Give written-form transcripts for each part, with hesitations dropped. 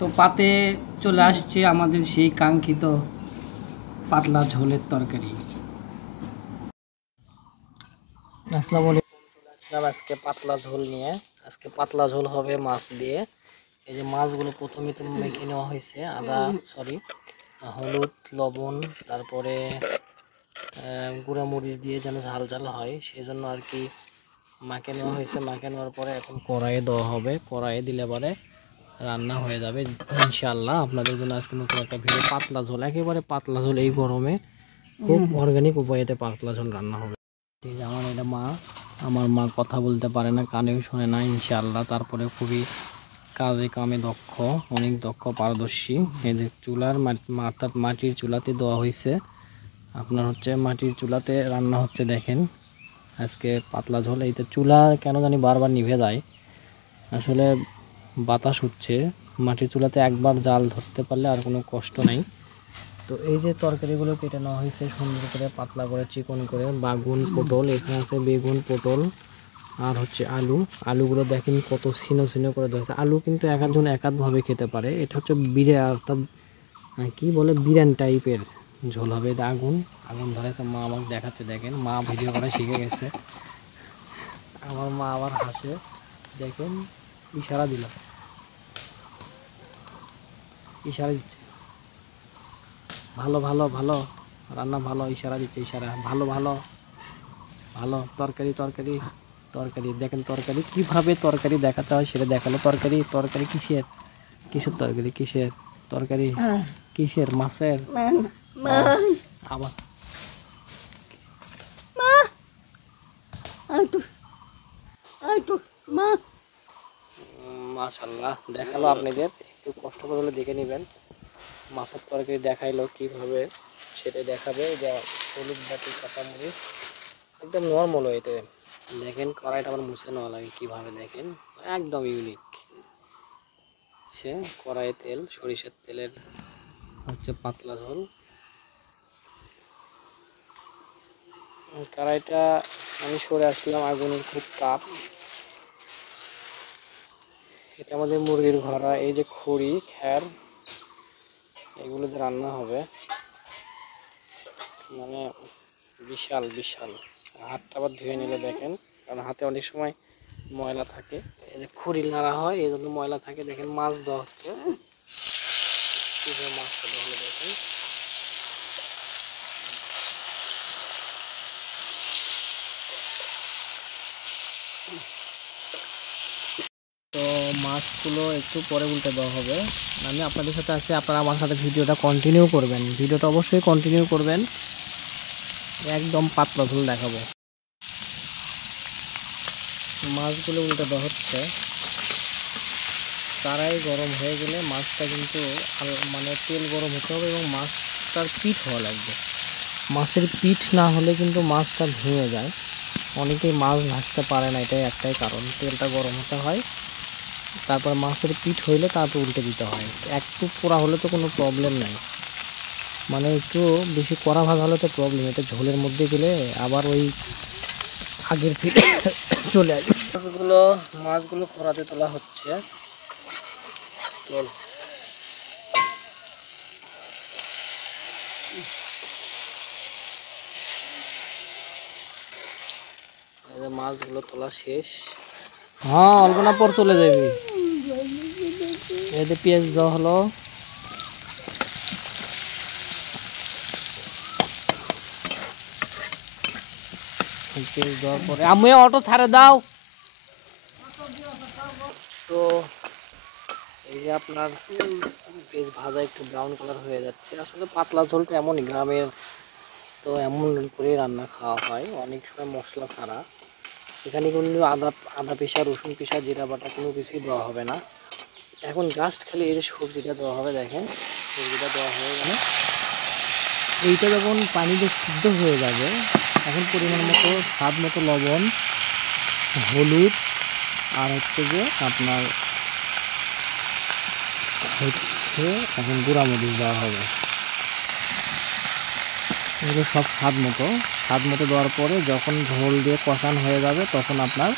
তো পাতে চলে আসছে আমাদের সেই কাঙ্ক্ষিত পাতলা ঝোলের তরকারি। আসসালামু আলাইকুম, চলে আসলাম আজকে পাতলা ঝোল নিয়ে। আজকে পাতলা ঝোল হবে মাছ দিয়ে। এই যে মাছগুলো প্রথমে তো মেখে নেওয়া হয়েছে, হলুদ, লবণ, তারপরে গুঁড়া মরিচ দিয়ে যেন ঝাল ঝাল হয় সেই জন্য আর কি মাখে নেওয়া হয়েছে। মাখে নেওয়ার পরে এখন কড়াইয়ে দেওয়া হবে। কড়াইয়ে দিলে পরে রান্না হয়ে যাবে ইনশাআল্লাহ। আপনাদের জন্য আজকে নতুন একটা ভিডিও, পাতলা ঝোল, একেবারে পাতলা ঝোল। এই গরমে খুব অর্গানিক উপায়েতে পাতলা ঝোল রান্না হবে। ঠিক আছে, আমার এটা মা, আমার মা কথা বলতে পারে না, কানেও শোনে না ইনশাআল্লাহ, তারপরে খুবই কাজে কামে দক্ষ, অনেক দক্ষ, পারদর্শী। এই যে চুলার অর্থাৎ মাটির চুলাতে দেওয়া হয়েছে, আপনার হচ্ছে মাটির চুলাতে রান্না হচ্ছে। দেখেন আজকে পাতলা ঝোল। এইতে চুলা কেন জানি বারবার নিভে যায়, আসলে বাতাস হচ্ছে। মাটির চুলাতে একবার জাল ধরতে পারলে আর কোনো কষ্ট নাই। তো এই যে তরকারিগুলো কেটে নেওয়া হয়েছে সুন্দর করে, পাতলা করে, চিকন করে। বাগুন, পটল, এখানে আছে বেগুন, পটল, আর হচ্ছে আলু। আলুগুলো দেখেন কত ছিনো ছিনো করে ধরেছে। আলু কিন্তু এক একজন এক একভাবে খেতে পারে। এটা হচ্ছে অর্থাৎ কি বলে, বিরিয়ানি টাইপের ঝোল হবে। এটা আগুন ধরেছে। মা আমাকে দেখাচ্ছে, দেখেন মা ভিডিও করা শিখে গেছে। আমার মা আবার হাসে, দেখেন ইশারা দিচ্ছে, ভালো ভালো ভালো রান্না, ভালো ইশারা দিচ্ছে, ইশারা, ভালো ভালো ভালো, তরকারি তরকারি তরকারি। দেখেন তরকারি কিভাবে তরকারি দেখাতে হয় সেটা দেখালো। তরকারি তরকারি কিসের তরকারি, কিসের তরকারি, কিসের, মাছের। আবার মাশাআল্লাহ দেখালো আপনাদের, একটু কষ্ট করে হলে দেখে নেবেন। মাছের তরকারি দেখাইলো কিভাবে সেটা দেখাবে। যে হলুদ বাটি, কাঁচামরিচ, একদম নর্মাল এতে। দেখেন কড়াইটা আবার মুছে নেওয়া লাগে কিভাবে, দেখেন একদম ইউনিক। হচ্ছে কড়াইয়ে তেল, সরিষার তেলের হচ্ছে পাতলা ঝোল। কড়াইটা আমি সরে আসলাম, আগুনের খুব তাপ। এটা আমাদের মুরগির ঘোড়া, এই যে খড়ি, খ্যার, এগুলোতে রান্না হবে। মানে বিশাল বিশাল। হাতটা আবার ধুয়ে নিলে দেখেন, কারণ হাতে অনেক সময় ময়লা থাকে। এই যে খড়ি নাড়া হয় এই জন্য ময়লা থাকে। দেখেন মাছ দেওয়া হচ্ছে, মাছটা দেওয়া হলো দেখেন। তো মাছগুলো একটু পরে উল্টে দেওয়া হবে। আমি আপনাদের সাথে আছি, আপনারা আমার সাথে ভিডিওটা কন্টিনিউ করবেন। ভিডিওটা অবশ্যই কন্টিনিউ করবেন, একদম পাতলা ঝোল দেখাবো। মাছগুলো উল্টে দেওয়া হচ্ছে। কড়াই গরম হয়ে গেলে মাছটা কিন্তু মানে তেল গরম হতে হবে এবং মাছটার পিঠ হওয়া লাগবে। মাছের পিঠ না হলে কিন্তু মাছটা ভেঙে যায়। অনেকেই মাছ ভাজতে পারে না, এটাই একটাই কারণ। তেলটা গরম হতে হয়, তারপর মাছের পিঠ হইলে তারপর উল্টে দিতে হয়। একটু পোড়া হলে তো কোনো প্রবলেম নেই, মানে একটু বেশি কড়া ভাজা হলে তো প্রবলেম। এটা ঝোলের মধ্যে গেলে আবার ওই আগের ফিরে চলে আসবে। মাছগুলো কড়াতে তোলা হচ্ছে। মাছগুলো তোলা শেষ। হ্যাঁ, অল্প না পর চলে যাবি। এতে পেঁয়াজ দেওয়া হলো। পেঁয়াজ দেওয়ার পরে আমি অটো ছাড়ে দাও। তো এই যে আপনার পেঁয়াজ ভাজা একটু ব্রাউন কালার হয়ে যাচ্ছে। আসলে পাতলা ঝোলটা এমনই, গ্রামের তো এমন করেই রান্না খাওয়া হয়, অনেক সময় মশলা ছাড়া। এখানে কিন্তু আদা পেশা, রসুন পেশা, জিরা বাটা কোনো কিছুই দেওয়া হবে না। এখন জাস্ট খালি এই যে সবজিটা দেওয়া হবে। দেখেন সবজিটা দেওয়া হয়ে গেলে এইটা যখন পানিতে সিদ্ধ হয়ে যাবে, এখন পরিমাণ মতো, স্বাদ মতো লবণ, হলুদ, আর হচ্ছে যে আপনার এখন গুঁড়া মরিচ দেওয়া হবে। এগুলো সব স্বাদ মতো দেওয়ার পরে যখন ঝোল দিয়ে কষানো হয়ে যাবে তখন আপনার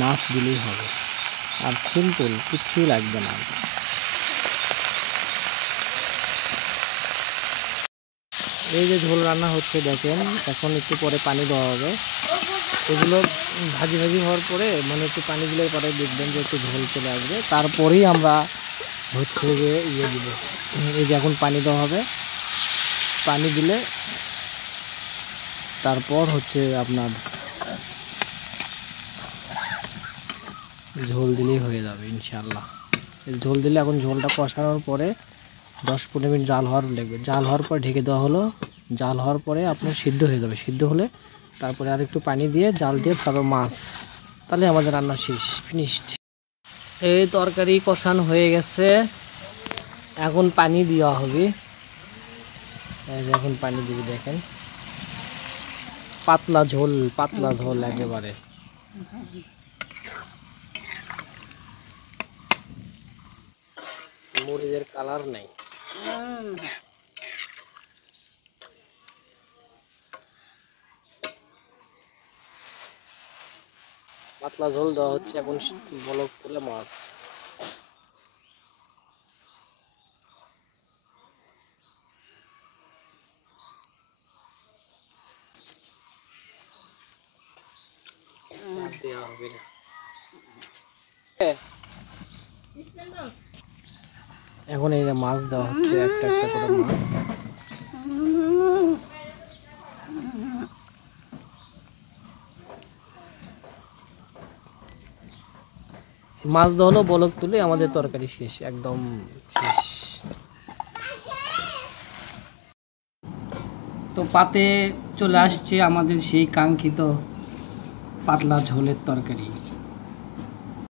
মাছ দিলেই হবে। আর সিম্পল, কিচ্ছুই লাগবে না। এই যে ঝোল রান্না হচ্ছে দেখেন, এখন একটু পরে পানি দেওয়া হবে। এগুলো ভাজি ভাজি হওয়ার পরে মানে একটু পানি দিলে পরে দেখবেন যে একটু ঝোল চলে আসবে, তারপরেই আমরা হচ্ছে যে ইয়ে দিব। এই যে এখন পানি দেওয়া হবে, পানি দিলে তারপর হচ্ছে আপনার ঝোল দিলেই হয়ে যাবে ইনশাল্লাহ। ঝোল দিলে এখন ঝোলটা কষানোর পরে 10-15 মিনিট জাল হওয়ার লাগবে। জাল হওয়ার পর ঢেকে দেওয়া হলো, জাল হওয়ার পরে আপনার সিদ্ধ হয়ে যাবে। সিদ্ধ হলে তারপরে আর একটু পানি দিয়ে জাল দিয়ে তারপর মাছ, তাহলে আমাদের রান্না শেষ, ফিনিশড। এই তরকারি কষানো হয়ে গেছে, এখন পানি দেওয়া হবে। এখন পানি দিবি দেখেন, পাতলা ঝোল, পাতলা ঝোল একেবারে। মরিচের কালার নাই। পাতলা ঝোল দেওয়া হচ্ছে, এখন বলক তুলে মাছ। দেওয়া হবে না। এখন এই যে মাছ দেওয়া হচ্ছে, একটা একটা করে মাছ। মাছ দেওয়া হলো, বলক তুলে আমাদের তরকারি শেষ, একদম শেষ। তো পাতে চলে আসছে আমাদের সেই কাঙ্ক্ষিত পাতলা ঝোলের তরকারি।